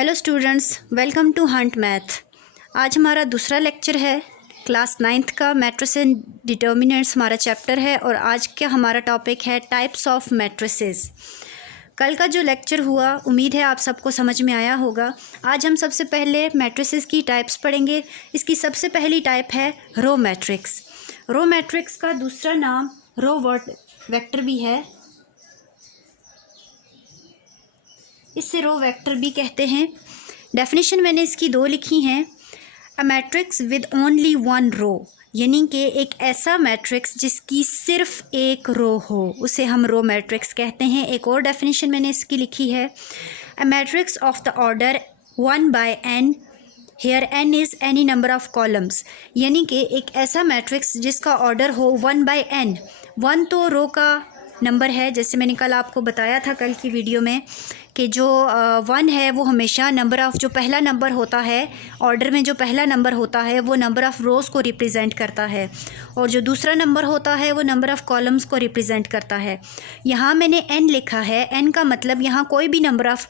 Hello students, welcome to Hunt Math. आज हमारा दूसरा लेक्चर है क्लास 9th का। मैट्रिस एंड डिटर्मिनेंट्स हमारा चैप्टर है और आज का हमारा टॉपिक है टाइप्स ऑफ मैट्रिसेस। कल का जो लेक्चर हुआ उम्मीद है आप सबको समझ में आया होगा। आज हम सबसे पहले मैट्रिसेस की टाइप्स पढ़ेंगे। इसकी सबसे पहली टाइप है रो मैट्रिक्स। रो मैट्रिक्स का दूसरा नाम रो वेक्टर भी है, इससे रो वेक्टर भी कहते हैं। डेफिनेशन मैंने इसकी दो लिखी हैं। A matrix with only one row, यानी कि एक ऐसा मैट्रिक्स जिसकी सिर्फ एक रो हो, उसे हम रो मैट्रिक्स कहते हैं। एक और डेफिनेशन मैंने इसकी लिखी है, a matrix of the order 1/n here n is any number of columns, यानी कि एक ऐसा मैट्रिक्स जिसका ऑर्डर हो 1/n। 1 तो रो का नंबर है, जैसे मैंने कल आपको बताया था कल की वीडियो में कि जो 1 है वो हमेशा नंबर ऑफ़, जो पहला नंबर होता है ऑर्डर में, जो पहला नंबर होता है वो नंबर ऑफ़ रोज़ को रिप्रेजेंट करता है, और जो दूसरा नंबर होता है वो नंबर ऑफ़ कॉलम्स को रिप्रेजेंट करता है। यहाँ मैंने n लिखा है। n का मतलब यहाँ कोई भी नंबर ऑफ़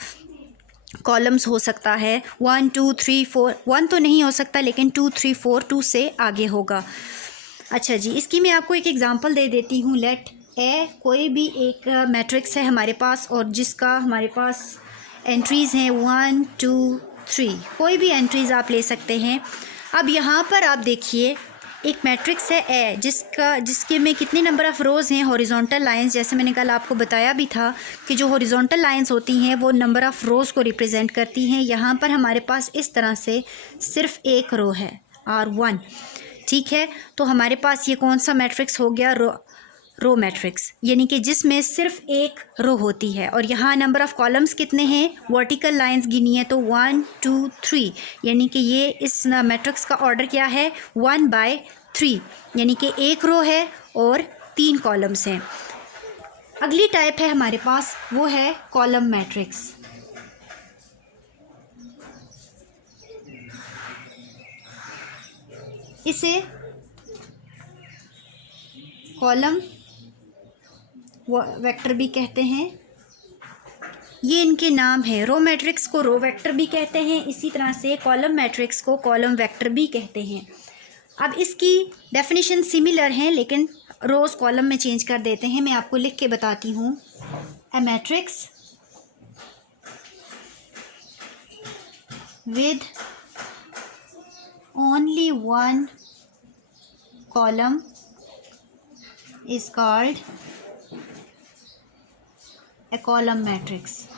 कॉलम्स हो सकता है। 1 2 3 4, 1 तो नहीं हो सकता लेकिन 2 3 4, 2 से आगे होगा। अच्छा जी, इसकी मैं आपको एक एग्ज़ाम्पल दे देती हूँ। लेट ए कोई भी एक मैट्रिक्स है हमारे पास और जिसका हमारे पास एंट्रीज़ हैं 1 2 3, कोई भी एंट्रीज़ आप ले सकते हैं। अब यहाँ पर आप देखिए एक मैट्रिक्स है ए जिसके में कितने नंबर ऑफ़ रोज़ हैं, हॉरिजॉन्टल लाइंस। जैसे मैंने कल आपको बताया भी था कि जो हॉरिजॉन्टल लाइंस होती हैं वो नंबर ऑफ़ रोज़ को रिप्रेजेंट करती हैं। यहाँ पर हमारे पास इस तरह से सिर्फ एक रो है R1, ठीक है। तो हमारे पास ये कौन सा मैट्रिक्स हो गया? रो मैट्रिक्स, यानी कि जिसमें सिर्फ एक रो होती है। और यहाँ नंबर ऑफ़ कॉलम्स कितने हैं? वर्टिकल लाइंस गिनी है तो 1 2 3, यानी कि ये इस मैट्रिक्स का ऑर्डर क्या है? 1/3, यानी कि एक रो है और 3 कॉलम्स हैं। अगली टाइप है हमारे पास, वो है कॉलम मैट्रिक्स। इसे कॉलम वेक्टर भी कहते हैं। ये इनके नाम है। रो मैट्रिक्स को रो वेक्टर भी कहते हैं, इसी तरह से कॉलम मैट्रिक्स को कॉलम वेक्टर भी कहते हैं। अब इसकी डेफिनेशन सिमिलर हैं लेकिन रोज़ कॉलम में चेंज कर देते हैं। मैं आपको लिख के बताती हूँ। अ matrix with only one column is called a column matrix.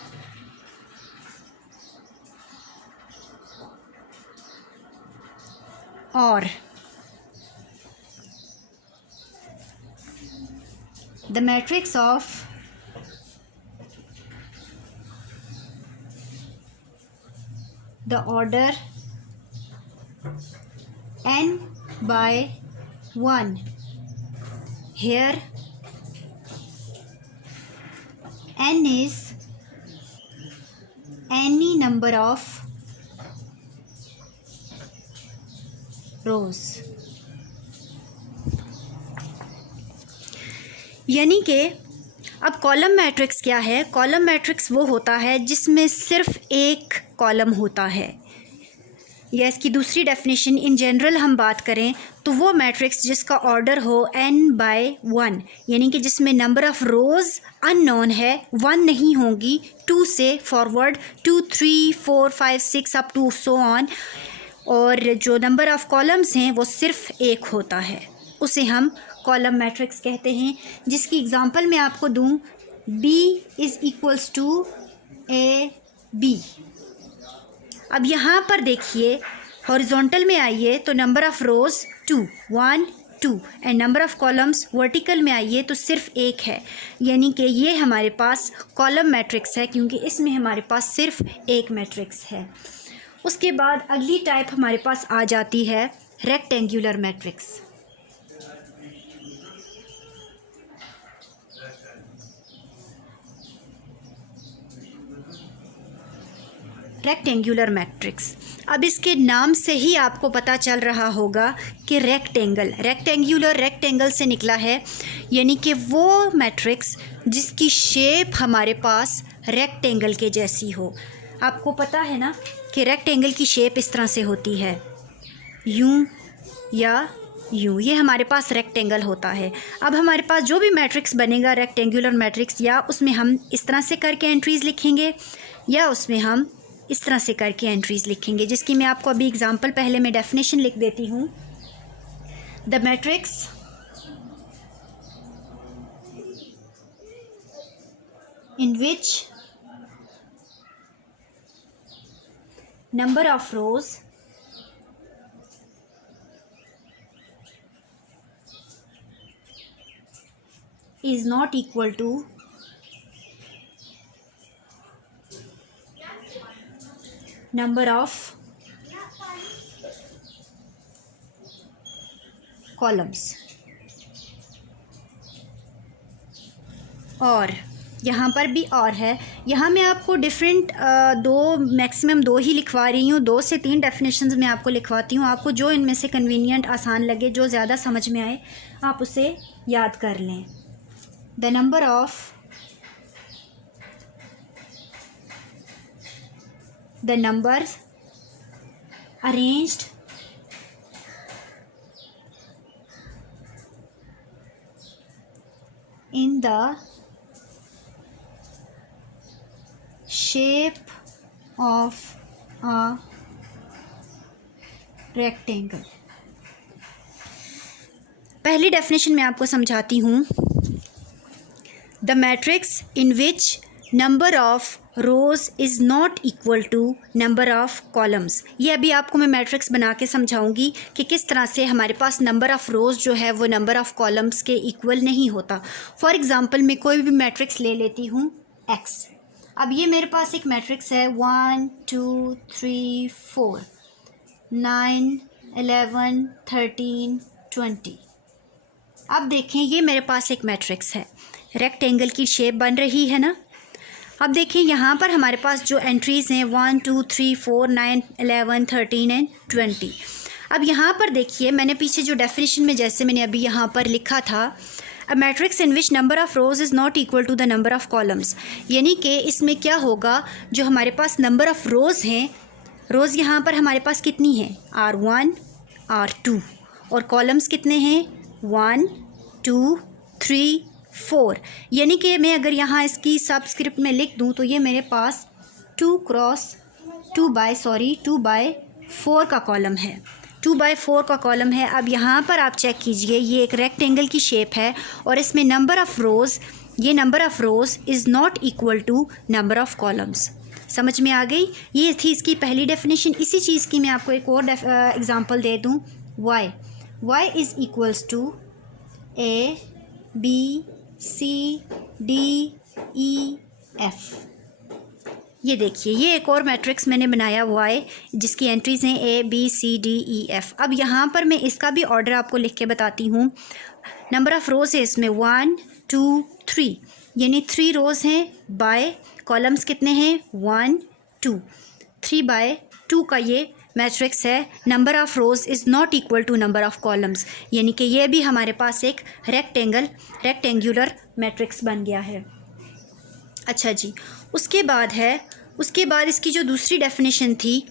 Or the matrix of the order n/1. Here n is any number of rows, यानी कि अब कॉलम मैट्रिक्स क्या है? कॉलम मैट्रिक्स वो होता है जिसमें सिर्फ एक कॉलम होता है, या इसकी दूसरी डेफिनेशन इन जनरल हम बात करें तो वो मैट्रिक्स जिसका ऑर्डर हो n/1, यानी कि जिसमें नंबर ऑफ़ रोज़ अननोन है, 1 नहीं होंगी, 2 से forward 2 3 4 5 6 up to so on, और जो नंबर ऑफ़ कॉलम्स हैं वो सिर्फ एक होता है, उसे हम कॉलम मैट्रिक्स कहते हैं। जिसकी एग्ज़ाम्पल मैं आपको दूँ, B = AB। अब यहाँ पर देखिए, हॉरिजॉन्टल में आइए तो number of rows 2 1 2 and number of columns vertical में आइए तो सिर्फ एक है, यानी कि ये हमारे पास कॉलम मैट्रिक्स है क्योंकि इसमें हमारे पास सिर्फ एक मैट्रिक्स है। उसके बाद अगली टाइप हमारे पास आ जाती है रेक्टेंगुलर मैट्रिक्स। रेक्टेंगुलर मैट्रिक्स, अब इसके नाम से ही आपको पता चल रहा होगा कि रेक्टेंगुलर रेक्टेंगल से निकला है, यानी कि वो मैट्रिक्स जिसकी शेप हमारे पास रेक्टेंगल के जैसी हो। आपको पता है ना कि रेक्टेंगल की शेप इस तरह से होती है, यूं या यूं, ये हमारे पास रेक्टेंगल होता है। अब हमारे पास जो भी मैट्रिक्स बनेगा रेक्टेंगुलर मैट्रिक्स, या उसमें हम इस तरह से करके एंट्रीज़ लिखेंगे या उसमें हम इस तरह से करके एंट्रीज़ लिखेंगे, जिसकी मैं आपको अभी एग्जांपल पहले मैं डेफिनेशन लिख देती हूँ। The matrix in which number of rows is not equal to number of columns। और यहाँ पर भी और है, यहाँ मैं आपको डिफरेंट मैक्सिमम 2 ही लिखवा रही हूँ, 2 से 3 डेफिनेशंस मैं आपको लिखवाती हूँ। आपको जो इनमें से कन्वीनियंट आसान लगे, जो ज़्यादा समझ में आए, आप उसे याद कर लें। The number of the numbers arranged in the shape of a rectangle। पहली डेफिनेशन मैं आपको समझाती हूँ। The matrix in which number of rows is not equal to number of columns. ये अभी आपको मैं मैट्रिक्स बना के समझाऊंगी कि किस तरह से हमारे पास नंबर ऑफ़ रोज़ जो है वो नंबर ऑफ़ कॉलम्स के इक्वल नहीं होता। फॉर एग्ज़ाम्पल मैं कोई भी मैट्रिक्स ले लेती हूँ एक्स। अब ये मेरे पास एक मैट्रिक्स है 1 2 3 4 9 11 13 20। अब देखें ये मेरे पास एक मैट्रिक्स है, रेक्टेंगल की शेप बन रही है ना। अब देखें यहाँ पर हमारे पास जो एंट्रीज़ हैं 1 2 3 4 9 11 13 एंड 20। अब यहाँ पर देखिए मैंने पीछे जो डेफिनेशन में जैसे मैंने अभी यहाँ पर लिखा था, a matrix in which number of rows is not equal to the number of columns, यानी कि इसमें क्या होगा, जो हमारे पास नंबर ऑफ़ रोज़ हैं, रोज़ यहाँ पर हमारे पास कितनी हैं, R1 R2, और कॉलम्स कितने हैं 1 2 3 4। यानी कि मैं अगर यहाँ इसकी सबस्क्रिप्ट में लिख दूँ तो ये मेरे पास 2 बाय 4 का कॉलम है, 2 बाय 4 का कॉलम है। अब यहाँ पर आप चेक कीजिए, ये एक रेक्टेंगल की शेप है और इसमें नंबर ऑफ़ रोज़, ये number of rows is not equal to number of columns. समझ में आ गई? ये थी इसकी पहली डेफिनेशन। इसी चीज़ की मैं आपको एक और एग्ज़ाम्पल दे दूँ। y is equals to A B C D E F। ये देखिए ये एक और मैट्रिक्स मैंने बनाया y, जिसकी एंट्रीज़ हैं A B C D E F। अब यहाँ पर मैं इसका भी ऑर्डर आपको लिख के बताती हूँ। नंबर ऑफ़ रोज़ है इसमें 1 2 3, यानी 3 रोज़ हैं, बाय कॉलम्स कितने हैं 1 2, 3 बाय 2 का ये मैट्रिक्स है। Number of rows is not equal to number of columns, यानी कि ये भी हमारे पास एक रेक्टेंगुलर मैट्रिक्स बन गया है। अच्छा जी, उसके बाद इसकी जो दूसरी डेफिनेशन थी,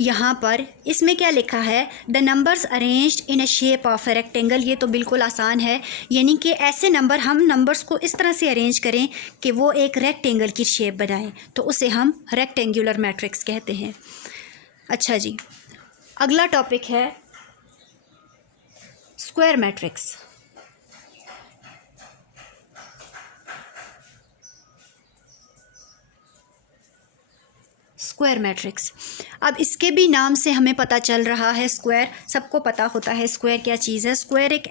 यहाँ पर इसमें क्या लिखा है, the numbers arranged in a shape of a rectangle. ये तो बिल्कुल आसान है, यानी कि ऐसे नंबर, हम नंबर्स को इस तरह से अरेंज करें कि वो एक रेक्टेंगल की शेप बनाएं, तो उसे हम रेक्टेंगुलर मैट्रिक्स कहते हैं। अच्छा जी, अगला टॉपिक है स्क्वायर मैट्रिक्स। स्क्वायर मैट्रिक्स, अब इसके भी नाम से हमें पता चल रहा है, स्क्वायर सबको पता होता है स्क्वायर क्या चीज़ है। स्क्वायर एक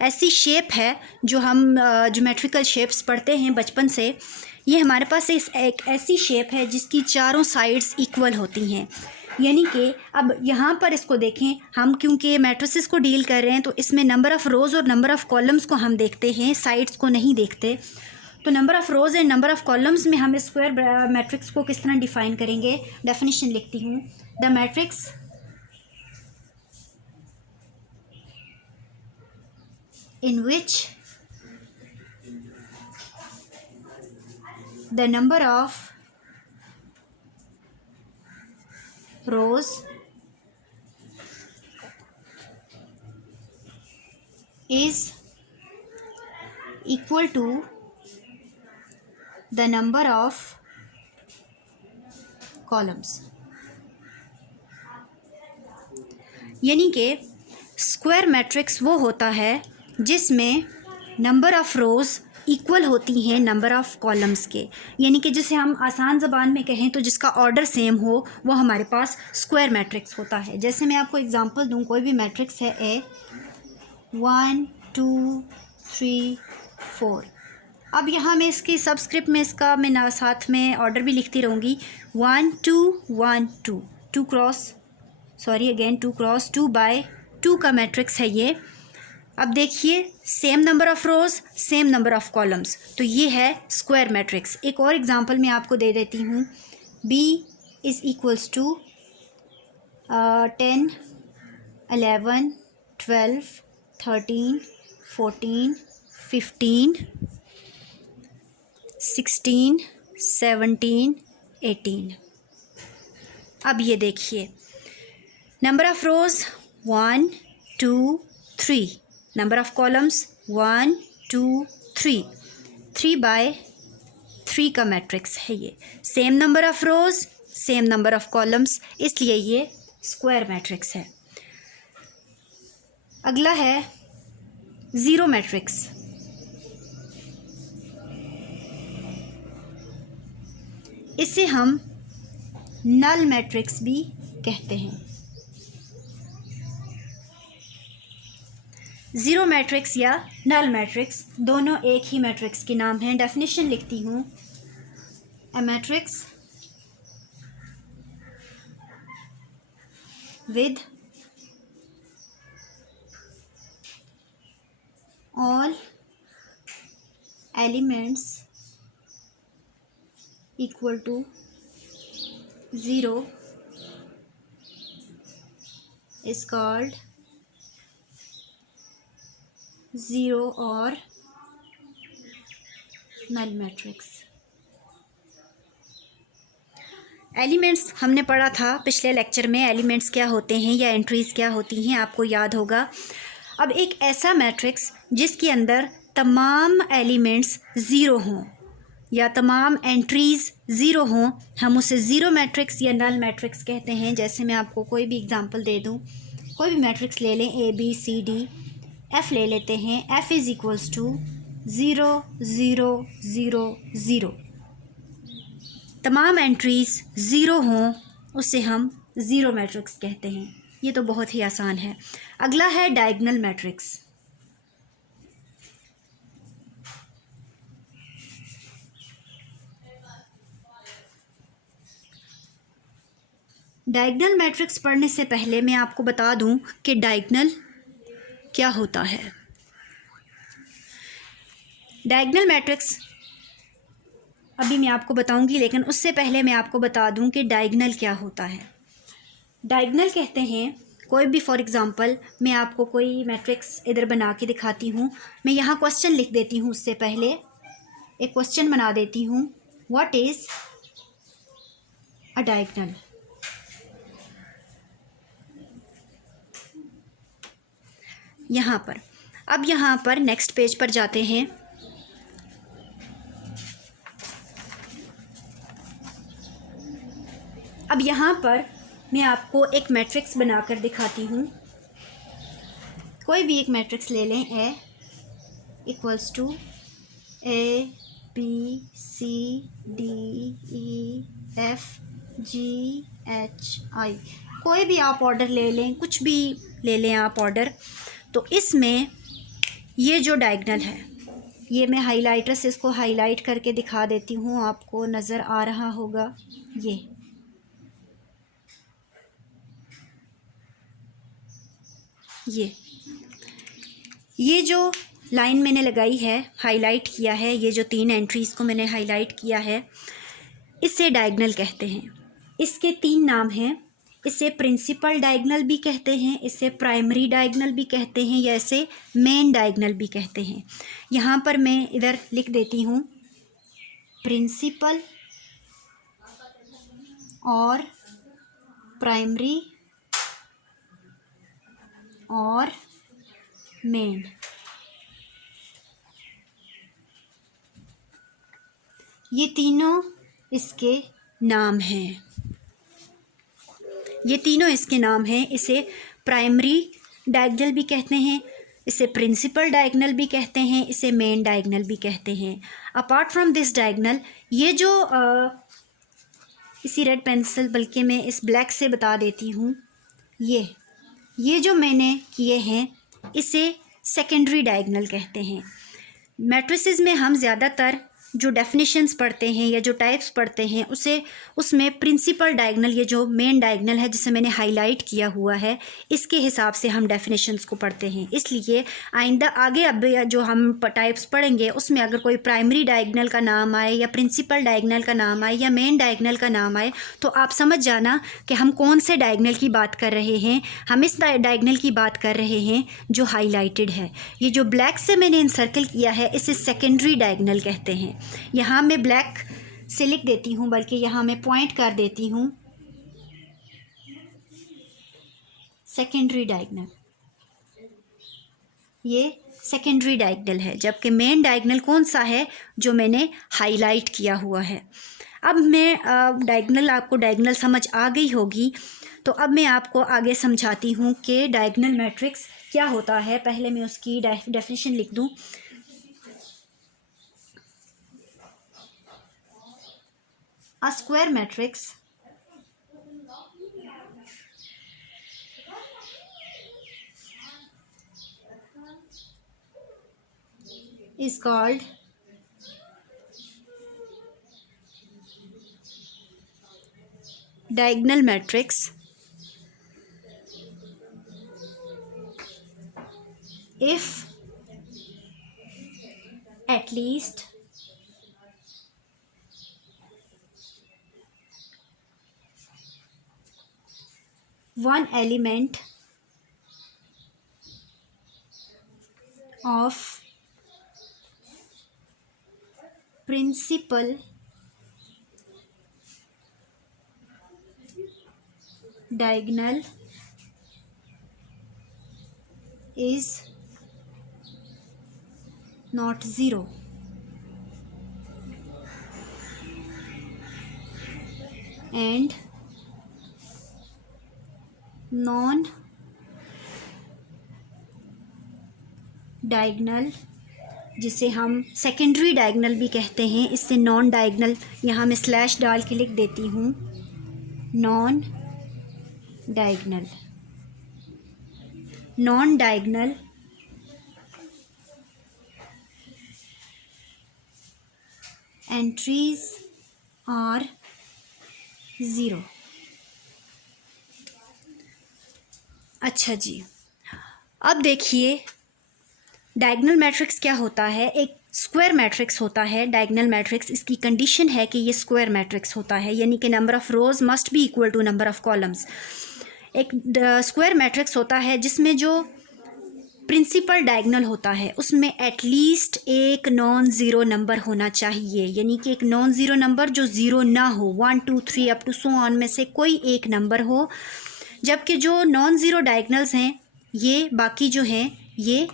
ऐसी शेप है जो हम ज्योमेट्रिकल शेप्स पढ़ते हैं बचपन से। ये हमारे पास एक ऐसी शेप है जिसकी चारों साइड्स इक्वल होती हैं, यानी कि अब यहाँ पर इसको देखें हम, क्योंकि मैट्रिसेस को डील कर रहे हैं तो इसमें नंबर ऑफ़ रोज़ और नंबर ऑफ़ कॉलम्स को हम देखते हैं, साइड्स को नहीं देखते। तो number of rows and number of columns में हम स्क्वायर मैट्रिक्स को किस तरह डिफ़ाइन करेंगे। डेफिनेशन लिखती हूँ, the matrix in which the number of rows is equal to the number of columns। यानी कि स्क्वायर मैट्रिक्स वो होता है जिसमें नंबर ऑफ़ रोज़ इक्वल होती हैं नंबर ऑफ़ कॉलम्स के, यानी कि जिसे हम आसान ज़बान में कहें तो जिसका ऑर्डर सेम हो वो हमारे पास स्क्वायर मैट्रिक्स होता है। जैसे मैं आपको एग्जांपल दूं, कोई भी मैट्रिक्स है ए 1 2 3 4। अब यहाँ मैं इसकी सबस्क्रिप्ट में इसका मैं ना साथ में ऑर्डर भी लिखती रहूँगी 1 2 1 2 2 क्रॉस 2 क्रॉस 2 बाय 2 का मैट्रिक्स है ये। अब देखिए same number of rows same number of columns, तो ये है स्क्वायर मैट्रिक्स। एक और एग्जांपल मैं आपको दे देती हूँ, B इज़ इक्वल्स टू 10 11 12 13 14 15 16 17 18। अब ये देखिए number of rows 1 2 3, number of columns 1 2 3, 3 by 3 का मैट्रिक्स है ये। Same number of rows same number of columns, इसलिए ये स्क्वायर मैट्रिक्स है। अगला है ज़ीरो मैट्रिक्स। इसे हम नल मैट्रिक्स भी कहते हैं। ज़ीरो मैट्रिक्स या नल मैट्रिक्स दोनों एक ही मैट्रिक्स के नाम हैं। डेफिनेशन लिखती हूँ, a matrix with all elements equal to 0 is called zero और नल मैट्रिक्स। एलिमेंट्स हमने पढ़ा था पिछले लेक्चर में, एलिमेंट्स क्या होते हैं या एंट्रीज़ क्या होती हैं, आपको याद होगा। अब एक ऐसा मैट्रिक्स जिसके अंदर तमाम एलिमेंट्स ज़ीरो हों या तमाम एंट्रीज़ ज़ीरो हों, हम उसे ज़ीरो मैट्रिक्स या नल मैट्रिक्स कहते हैं। जैसे मैं आपको कोई भी एग्जांपल दे दूं, कोई भी मैट्रिक्स ले लें, A B C D F ले लेते हैं। F इज़ इक्वल्स टू 0 0 0 0, तमाम एंट्रीज़ ज़ीरो हों उसे हम ज़ीरो मैट्रिक्स कहते हैं। ये तो बहुत ही आसान है। अगला है डायगोनल मैट्रिक्स। डायगोनल मैट्रिक्स पढ़ने से पहले मैं आपको बता दूं कि डायगोनल क्या होता है। डायगोनल मैट्रिक्स अभी मैं आपको बताऊंगी, लेकिन उससे पहले मैं आपको बता दूं कि डायगोनल क्या होता है। डायगोनल कहते हैं कोई भी, फॉर एग्ज़ाम्पल मैं आपको कोई मैट्रिक्स इधर बना के दिखाती हूँ। मैं यहाँ क्वेश्चन लिख देती हूँ, उससे पहले एक क्वेश्चन बना देती हूँ, व्हाट इज़ अ डायगोनल। यहाँ पर, अब यहाँ पर नेक्स्ट पेज पर जाते हैं। अब यहाँ पर मैं आपको एक मैट्रिक्स बनाकर दिखाती हूँ। कोई भी एक मैट्रिक्स ले लें, A equals to A B C D E F G H I, कोई भी आप ऑर्डर ले लें, कुछ भी ले लें आप ऑर्डर। तो इसमें ये जो डायगोनल है, ये मैं हाइलाइटर से इसको हाईलाइट करके दिखा देती हूँ, आपको नज़र आ रहा होगा। ये जो लाइन मैंने लगाई है, हाईलाइट किया है, ये जो 3 एंट्रीज़ को मैंने हाईलाइट किया है, इसे डायगोनल कहते हैं। इसके 3 नाम हैं। इसे प्रिंसिपल डायगोनल भी कहते हैं, इसे प्राइमरी डायगोनल भी कहते हैं, या इसे मेन डायगोनल भी कहते हैं। यहाँ पर मैं इधर लिख देती हूँ प्रिंसिपल और प्राइमरी और मेन। ये तीनों इसके नाम हैं, ये तीनों इसके नाम हैं। इसे प्राइमरी डायगोनल भी कहते हैं, इसे प्रिंसिपल डायगोनल भी कहते हैं, इसे मेन डायगोनल भी कहते हैं। अपार्ट फ्रॉम दिस डायगोनल, ये जो इसी रेड पेंसिल, बल्कि मैं इस ब्लैक से बता देती हूँ, ये जो मैंने किए हैं इसे सेकेंडरी डायगोनल कहते हैं। मैट्रिसेस में हम ज़्यादातर जो डेफिनेशंस पढ़ते हैं या जो टाइप्स पढ़ते हैं उसमें प्रिंसिपल डायगोनल, ये जो मेन डायगोनल है जिसे मैंने हाईलाइट किया हुआ है, इसके हिसाब से हम डेफिनेशंस को पढ़ते हैं। इसलिए आइंदा आगे अब जो हम टाइप्स पढ़ेंगे उसमें अगर कोई प्राइमरी डायगोनल का नाम आए या प्रिंसिपल डायगोनल का नाम आए या मेन डायगोनल का नाम आए तो आप समझ जाना कि हम कौन से डायगोनल की बात कर रहे हैं। हम इस डायगोनल की बात कर रहे हैं जो हाईलाइटेड है। ये जो ब्लैक से मैंने इनसर्कल किया है इसे सेकेंडरी डायगोनल कहते हैं। यहाँ मैं ब्लैक से लिख देती हूँ, बल्कि यहाँ मैं पॉइंट कर देती हूँ सेकेंडरी डायगोनल, ये सेकेंडरी डायगोनल है। जबकि मेन डायगोनल कौन सा है, जो मैंने हाईलाइट किया हुआ है। अब मैं डायगोनल, आपको डायगोनल समझ आ गई होगी, तो अब मैं आपको आगे समझाती हूँ कि डायगोनल मैट्रिक्स क्या होता है। पहले मैं उसकी डेफिनेशन लिख दूँ। A square matrix is called diagonal matrix if at least one element of principal diagonal is not zero and non diagonal, जिसे हम सेकेंडरी डायगोनल भी कहते हैं, इससे नॉन डायगोनल, यहाँ मैं स्लैश डाल के लिख देती हूँ non diagonal. Non diagonal entries are zero. अच्छा जी, अब देखिए डायगोनल मैट्रिक्स क्या होता है। एक स्क्वायर मैट्रिक्स होता है डायगोनल मैट्रिक्स। इसकी कंडीशन है कि ये स्क्वायर मैट्रिक्स होता है, यानी कि number of rows must be equal to number of columns. एक स्क्वायर मैट्रिक्स होता है जिसमें जो प्रिंसिपल डायगोनल होता है उसमें एटलीस्ट एक नॉन ज़ीरो नंबर होना चाहिए, यानी कि एक नॉन ज़ीरो नंबर जो ज़ीरो ना हो, 1 2 3 अप टू सो ऑन में से कोई एक नंबर हो। जबकि जो नॉन ज़ीरो डायगोनल्स हैं, ये बाकी जो हैं ये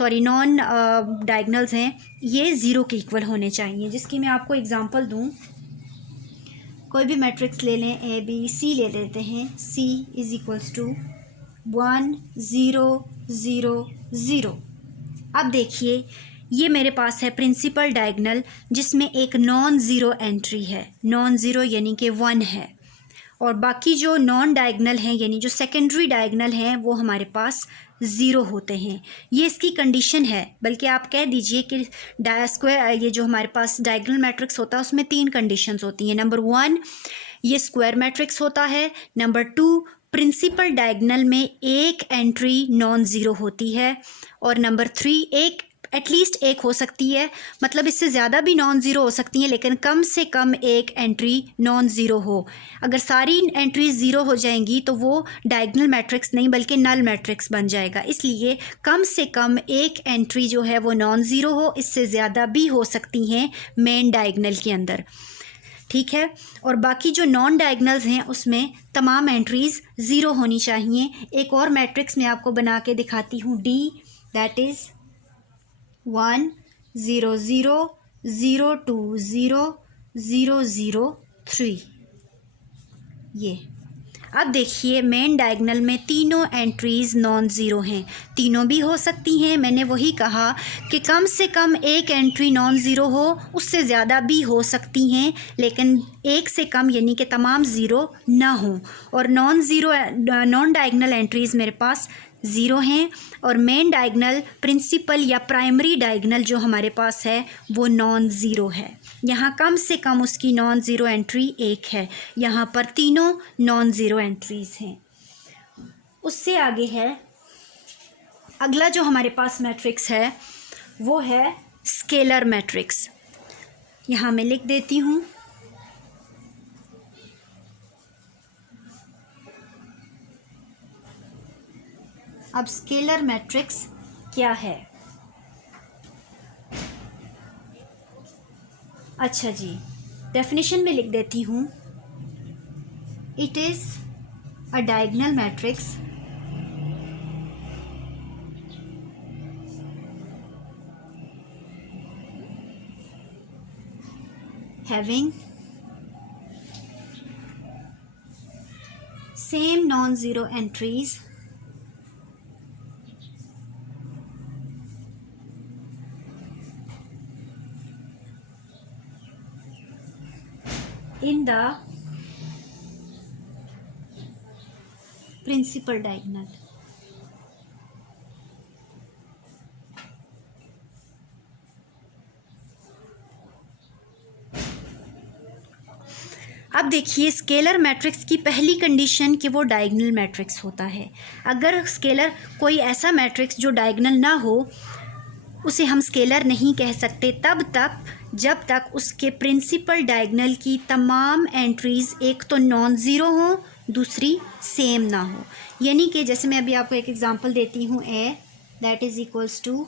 नॉन डायगोनल्स हैं, ये ज़ीरो के इक्वल होने चाहिए। जिसकी मैं आपको एग्जांपल दूं, कोई भी मैट्रिक्स ले लें, ए बी सी ले लेते हैं। सी इज़ इक्वल्स टू 1 0 0 0। अब देखिए ये मेरे पास है प्रिंसिपल डायगोनल जिसमें एक नॉन ज़ीरो एंट्री है। नॉन ज़ीरो यानी कि 1 है, और बाकी जो नॉन डायगोनल हैं यानी जो सेकेंडरी डायगोनल हैं वो हमारे पास ज़ीरो होते हैं। ये इसकी कंडीशन है, बल्कि आप कह दीजिए कि स्क्वायर, ये जो हमारे पास डायगोनल मैट्रिक्स होता है उसमें 3 कंडीशंस होती हैं। नंबर 1 ये स्क्वायर मैट्रिक्स होता है। नंबर 2 प्रिंसिपल डायगोनल में एक एंट्री नॉन ज़ीरो होती है। और नंबर 3 एक एटलीस्ट एक हो सकती है, मतलब इससे ज़्यादा भी नॉन ज़ीरो हो सकती हैं, लेकिन कम से कम एक एंट्री नॉन ज़ीरो हो। अगर सारी एंट्रीज ज़ीरो हो जाएंगी तो वो डायगोनल मैट्रिक्स नहीं बल्कि नल मैट्रिक्स बन जाएगा। इसलिए कम से कम एक एंट्री जो है वो नॉन ज़ीरो हो, इससे ज़्यादा भी हो सकती हैं मेन डायगोनल के अंदर। ठीक है। और बाकी जो नॉन डायगनल्स हैं उसमें तमाम एंट्रीज़ ज़ीरो होनी चाहिए। एक और मैट्रिक्स मैं आपको बना के दिखाती हूँ, D, दैट इज़ 1 0 0 0 2 0 0 0 3। ये अब देखिए मेन डायगनल में तीनों एंट्रीज़ नॉन ज़ीरो हैं। तीनों भी हो सकती हैं, मैंने वही कहा कि कम से कम एक एंट्री नॉन ज़ीरो हो, उससे ज़्यादा भी हो सकती हैं, लेकिन एक से कम यानी कि तमाम ज़ीरो ना हो। और नॉन डायगनल एंट्रीज़ मेरे पास ज़ीरो हैं और मेन डायगनल प्रिंसिपल या प्राइमरी डायगनल जो हमारे पास है वो नॉन ज़ीरो है। यहाँ कम से कम उसकी नॉन ज़ीरो एंट्री एक है, यहाँ पर तीनों नॉन ज़ीरो एंट्रीज़ हैं। उससे आगे है अगला जो हमारे पास मैट्रिक्स है वो है स्केलर मैट्रिक्स। यहाँ मैं लिख देती हूँ, अब स्केलर मैट्रिक्स क्या है? अच्छा जी, डेफिनेशन में लिख देती हूँ, it is a diagonal matrix having same non-zero entries in the principal diagonal. अब देखिए स्केलर मैट्रिक्स की पहली कंडीशन कि वो डायगोनल मैट्रिक्स होता है। अगर स्केलर कोई ऐसा मैट्रिक्स जो डायगोनल ना हो उसे हम स्केलर नहीं कह सकते तब तक जब तक उसके प्रिंसिपल डायगोनल की तमाम एंट्रीज़ एक तो नॉन ज़ीरो हो, दूसरी सेम ना हो। यानी कि जैसे मैं अभी आपको एक एग्जांपल देती हूँ, ए दैट इज़ इक्वल्स टू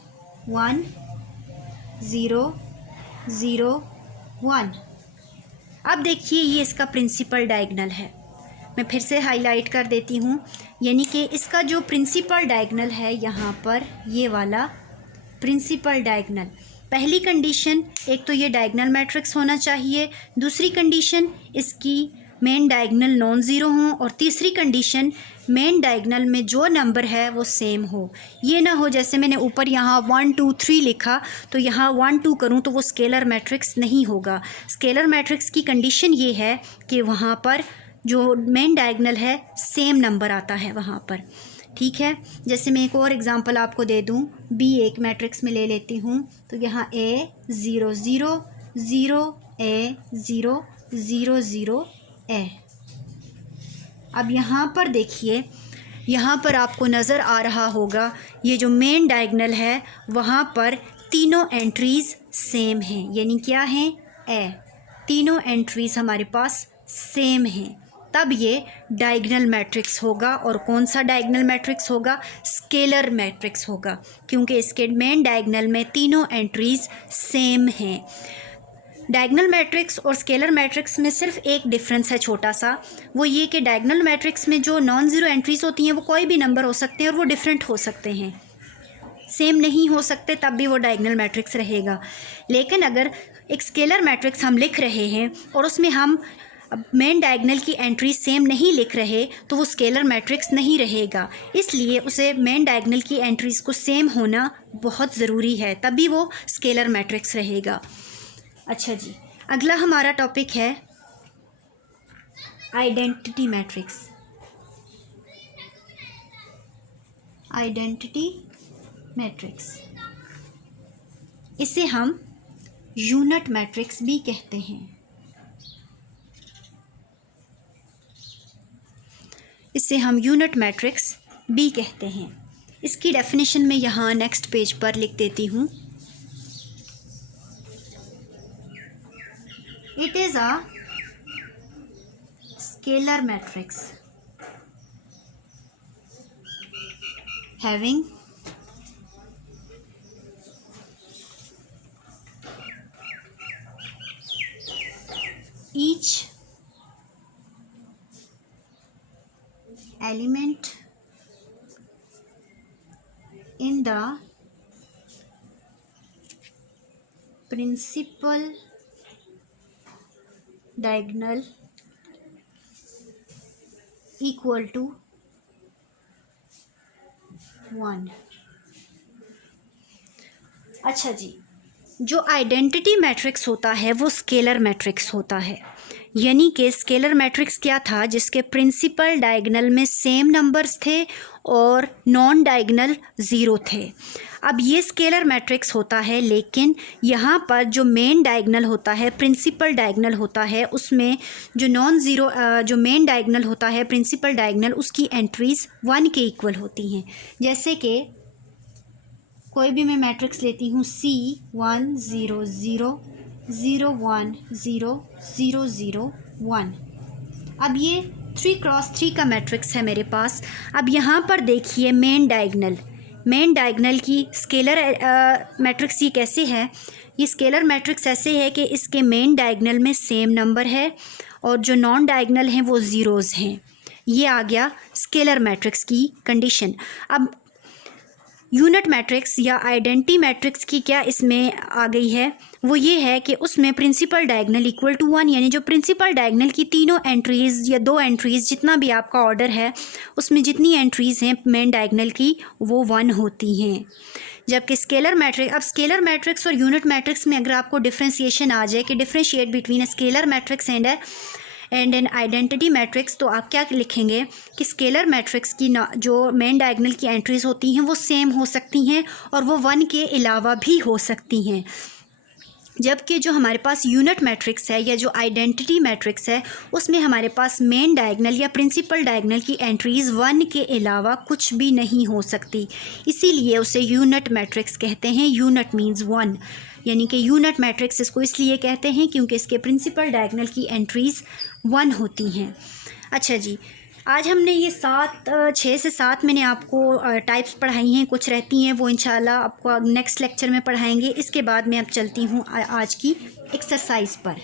1 0 0 1। अब देखिए ये इसका प्रिंसिपल डायगोनल है। मैं फिर से हाईलाइट कर देती हूँ, यानी कि इसका जो प्रिंसिपल डायगोनल है यहाँ पर ये वाला प्रिंसिपल डायगोनल। पहली कंडीशन एक तो ये डायगोनल मैट्रिक्स होना चाहिए, दूसरी कंडीशन इसकी मेन डायगोनल नॉन ज़ीरो हो और तीसरी कंडीशन मेन डायगोनल में जो नंबर है वो सेम हो। ये ना हो जैसे मैंने ऊपर यहाँ 1 2 3 लिखा तो यहाँ 1 2 करूँ तो वो स्केलर मैट्रिक्स नहीं होगा। स्केलर मैट्रिक्स की कंडीशन ये है कि वहाँ पर जो मेन डायगोनल है सेम नंबर आता है वहाँ पर, ठीक है। जैसे मैं एक और एग्जांपल आपको दे दूँ, बी एक मैट्रिक्स में ले लेती हूँ तो यहाँ ए 0 0 0 ए 0 0 0 ए। अब यहाँ पर देखिए, यहाँ पर आपको नज़र आ रहा होगा ये जो मेन डायगोनल है वहाँ पर तीनों एंट्रीज़ सेम हैं, यानी क्या हैं, ए। तीनों एंट्रीज़ हमारे पास सेम हैं, तब ये डायगोनल मैट्रिक्स होगा। और कौन सा डायगोनल मैट्रिक्स होगा? स्केलर मैट्रिक्स होगा, क्योंकि इसके मेन डायगोनल में तीनों एंट्रीज़ सेम हैं। डायगोनल मैट्रिक्स और स्केलर मैट्रिक्स में सिर्फ एक डिफरेंस है छोटा सा, वो ये कि डायगोनल मैट्रिक्स में जो नॉन ज़ीरो एंट्रीज़ होती हैं वो कोई भी नंबर हो सकते हैं और वो डिफरेंट हो सकते हैं, सेम नहीं हो सकते, तब भी वो डायगोनल मैट्रिक्स रहेगा। लेकिन अगर एक स्केलर मैट्रिक्स हम लिख रहे हैं और उसमें हम मेन डायगोनल की एंट्री सेम नहीं लिख रहे तो वो स्केलर मैट्रिक्स नहीं रहेगा। इसलिए उसे मेन डायगोनल की एंट्रीज़ को सेम होना बहुत ज़रूरी है, तभी वो स्केलर मैट्रिक्स रहेगा। अच्छा जी, अगला हमारा टॉपिक है आइडेंटिटी मैट्रिक्स। आइडेंटिटी मैट्रिक्स, इसे हम यूनिट मैट्रिक्स भी कहते हैं। इसे हम यूनिट मैट्रिक्स भी कहते हैं। इसकी डेफिनेशन मैं यहाँ नेक्स्ट पेज पर लिख देती हूँ। It is a scalar matrix having each element in the principal diagonal equal to 1। अच्छा जी, जो आइडेंटिटी मैट्रिक्स होता है वो स्केलर मैट्रिक्स होता है, यानी कि स्केलर मैट्रिक्स क्या था, जिसके प्रिंसिपल डायगोनल में सेम नंबर्स थे और नॉन डायगोनल ज़ीरो थे। अब ये स्केलर मैट्रिक्स होता है, लेकिन यहाँ पर जो मेन डायगोनल होता है, प्रिंसिपल डायगोनल होता है, उसमें जो नॉन ज़ीरो जो मेन डायगोनल होता है, प्रिंसिपल डायगोनल, उसकी एंट्रीज़ 1 के इक्वल होती हैं। जैसे कि कोई भी मैं मैट्रिक्स लेती हूँ, C1 0 0 0 1 0 0 0 1। अब ये 3 क्रॉस 3 का मैट्रिक्स है मेरे पास। अब यहाँ पर देखिए मेन डायगोनल की स्केलर मैट्रिक्स ये कैसे है। ये स्केलर मैट्रिक्स ऐसे है कि इसके मेन डायगोनल में सेम नंबर है और जो नॉन डायगोनल हैं वो ज़ीरोज़ हैं। ये आ गया स्केलर मैट्रिक्स की कंडीशन। अब यूनिट मैट्रिक्स या आइडेंटिटी मैट्रिक्स की क्या इसमें आ गई है, वो ये है कि उसमें प्रिंसिपल डायगोनल इक्वल टू 1, यानी जो प्रिंसिपल डायगोनल की तीनों एंट्रीज़ या 2 एंट्रीज़, जितना भी आपका ऑर्डर है, उसमें जितनी एंट्रीज़ हैं मेन डायगोनल की वो 1 होती हैं। जबकि स्केलर मैट्रिक्स, अब स्केलर मैट्रिक्स और यूनिट मैट्रिक्स में अगर आपको डिफ्रेंसिएशन आ जाए कि differentiate between a scalar matrix and an identity matrix, तो आप क्या लिखेंगे कि स्केलर मैट्रिक्स की जो मेन डायगोनल की एंट्रीज़ होती हैं वो सेम हो सकती हैं और वो 1 के अलावा भी हो सकती हैं। जबकि जो हमारे पास यूनिट मैट्रिक्स है या जो आइडेंटिटी मैट्रिक्स है, उसमें हमारे पास मेन डायगोनल या प्रिंसिपल डायगोनल की एंट्रीज़ 1 के अलावा कुछ भी नहीं हो सकती, इसीलिए उसे यूनिट मैट्रिक्स कहते हैं। यूनिट मीन्स 1, यानी कि यूनिट मैट्रिक्स इसको इसलिए कहते हैं क्योंकि इसके प्रिंसिपल डायगोनल की एंट्रीज़ 1 होती हैं। अच्छा जी, आज हमने ये 6 से 7 मैंने आपको टाइप्स पढ़ाई हैं, कुछ रहती हैं वो इंशाल्लाह आपको नेक्स्ट लेक्चर में पढ़ाएंगे। इसके बाद मैं अब चलती हूँ आज की एक्सरसाइज पर।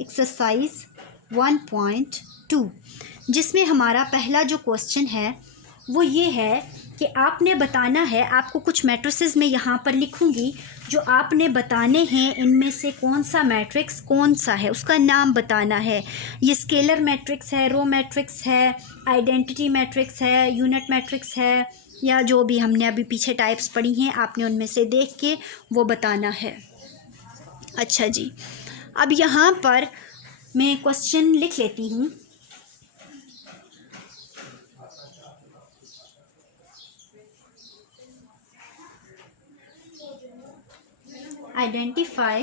एक्सरसाइज 1.2, जिसमें हमारा पहला जो क्वेश्चन है वो ये है कि आपने बताना है, आपको कुछ मैट्रिसेस में यहाँ पर लिखूँगी जो आपने बताने हैं, इनमें से कौन सा मैट्रिक्स कौन सा है, उसका नाम बताना है। ये स्केलर मैट्रिक्स है, रो मैट्रिक्स है, आइडेंटिटी मैट्रिक्स है, यूनिट मैट्रिक्स है, या जो भी हमने अभी पीछे टाइप्स पढ़ी हैं, आपने उनमें से देख के वो बताना है। अच्छा जी, अब यहाँ पर मैं क्वेश्चन लिख लेती हूँ। Identify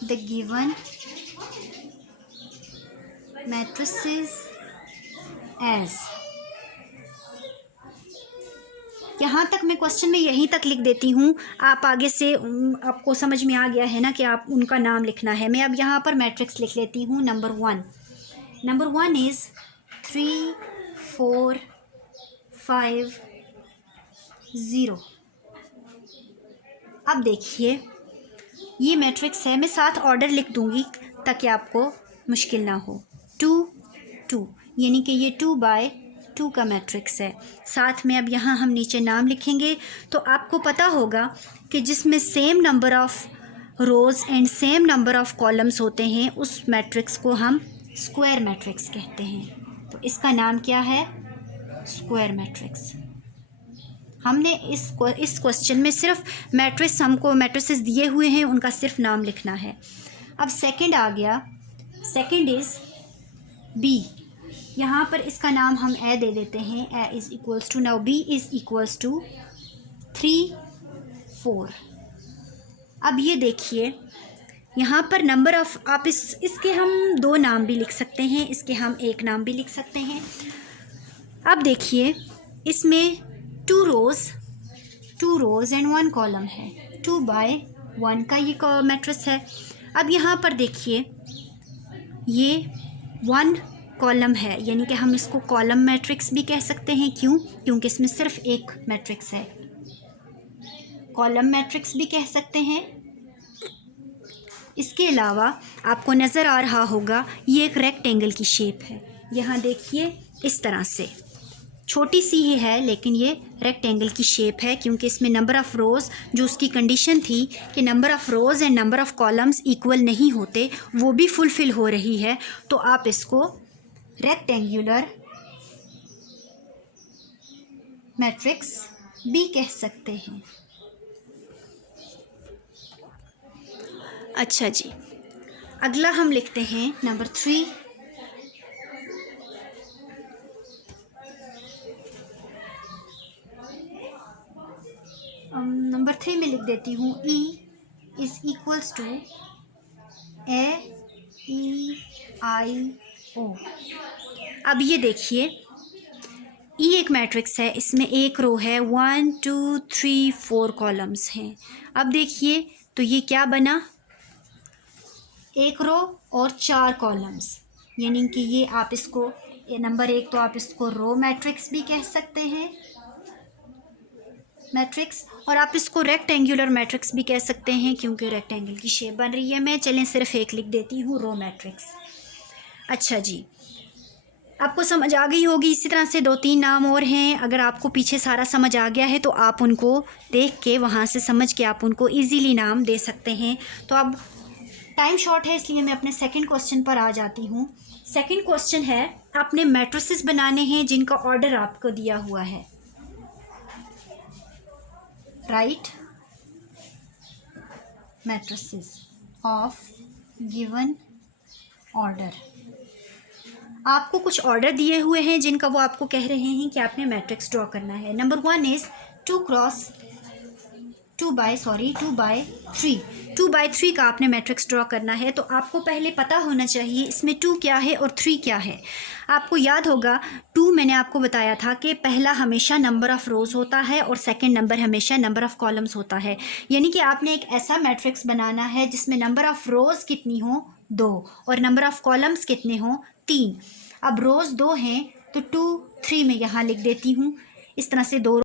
the given matrices as। यहाँ तक मैं क्वेश्चन में यहीं तक लिख देती हूँ, आप आगे से आपको समझ में आ गया है ना कि आप उनका नाम लिखना है। मैं अब यहाँ पर मैट्रिक्स लिख लेती हूँ। Number 1 is 3 4 5 0। अब देखिए ये मैट्रिक्स है, मैं साथ ऑर्डर लिख दूँगी ताकि आपको मुश्किल ना हो। 2 2, यानी कि ये 2/2 का मैट्रिक्स है। साथ में अब यहाँ हम नीचे नाम लिखेंगे, तो आपको पता होगा कि जिसमें same number of rows and same number of columns होते हैं उस मैट्रिक्स को हम स्क्वायर मैट्रिक्स कहते हैं। तो इसका नाम क्या है? Square matrix. हमने इस क्वेश्चन में सिर्फ हमको मैट्रिसेस दिए हुए हैं, उनका सिर्फ नाम लिखना है। अब सेकंड आ गया, सेकंड इज़ बी। यहाँ पर इसका नाम हम ए दे देते हैं। A is equals to, now B is equals to 3 4। अब ये देखिए यहाँ पर नंबर ऑफ़, आप इसके हम 2 नाम भी लिख सकते हैं, इसके हम 1 नाम भी लिख सकते हैं। अब देखिए इसमें 2 रोज़ एंड 1 कॉलम है। 2/1 का ये मैट्रिक्स है। अब यहाँ पर देखिए ये 1 कॉलम है, यानी कि हम इसको कॉलम मैट्रिक्स भी कह सकते हैं। क्योंकि इसमें सिर्फ एक मैट्रिक्स है। कॉलम मैट्रिक्स भी कह सकते हैं। इसके अलावा आपको नज़र आ रहा होगा ये एक रेक्टेंगल की शेप है। यहाँ देखिए इस तरह से छोटी सी ही है लेकिन ये रेक्टेंगल की शेप है, क्योंकि इसमें नंबर ऑफ़ रोज़ जो उसकी कंडीशन थी कि number of rows and number of columns equal नहीं होते, वो भी फुलफ़िल हो रही है। तो आप इसको रेक्टेंगुलर मैट्रिक्स भी कह सकते हैं। अच्छा जी, अगला हम लिखते हैं नंबर 3। नंबर 3 में लिख देती हूँ E is equals to AEIO। अब ये देखिए E एक मैट्रिक्स है, इसमें एक रो है, 1 2 3 4 कॉलम्स हैं। अब देखिए तो ये क्या बना, एक रो और 4 कॉलम्स, यानी कि ये आप इसको नंबर 1 तो आप इसको रो मैट्रिक्स भी कह सकते हैं मैट्रिक्स, और आप इसको रेक्टेंगुलर मैट्रिक्स भी कह सकते हैं क्योंकि रेक्टेंगल की शेप बन रही है। मैं चलें सिर्फ एक लिख देती हूँ, रो मैट्रिक्स। अच्छा जी, आपको समझ आ गई होगी। इसी तरह से 2-3 नाम और हैं, अगर आपको पीछे सारा समझ आ गया है तो आप उनको देख के वहाँ से समझ के आप उनको ईजीली नाम दे सकते हैं। तो अब टाइम शॉर्ट है इसलिए मैं अपने सेकंड क्वेश्चन पर आ जाती हूँ। सेकंड क्वेश्चन है, आपने मैट्रिसेस बनाने हैं जिनका ऑर्डर आपको दिया हुआ है। Right matrices of given order. आपको कुछ ऑर्डर दिए हुए हैं जिनका वो आपको कह रहे हैं कि आपने मैट्रिक्स ड्रॉ करना है। नंबर 1 इज़ 2 बाय 3 का आपने मैट्रिक्स ड्रॉ करना है। तो आपको पहले पता होना चाहिए इसमें 2 क्या है और 3 क्या है। आपको याद होगा 2 मैंने आपको बताया था कि पहला हमेशा नंबर ऑफ़ रोज़ होता है और सेकंड नंबर हमेशा नंबर ऑफ़ कॉलम्स होता है, यानी कि आपने एक ऐसा मैट्रिक्स बनाना है जिसमें नंबर ऑफ़ रोज़ कितनी हो, 2, और नंबर ऑफ़ कॉलम्स कितने हों, 3। अब रोज़ 2 हैं तो 2 3 में यहाँ लिख देती हूँ। इस तरह से 2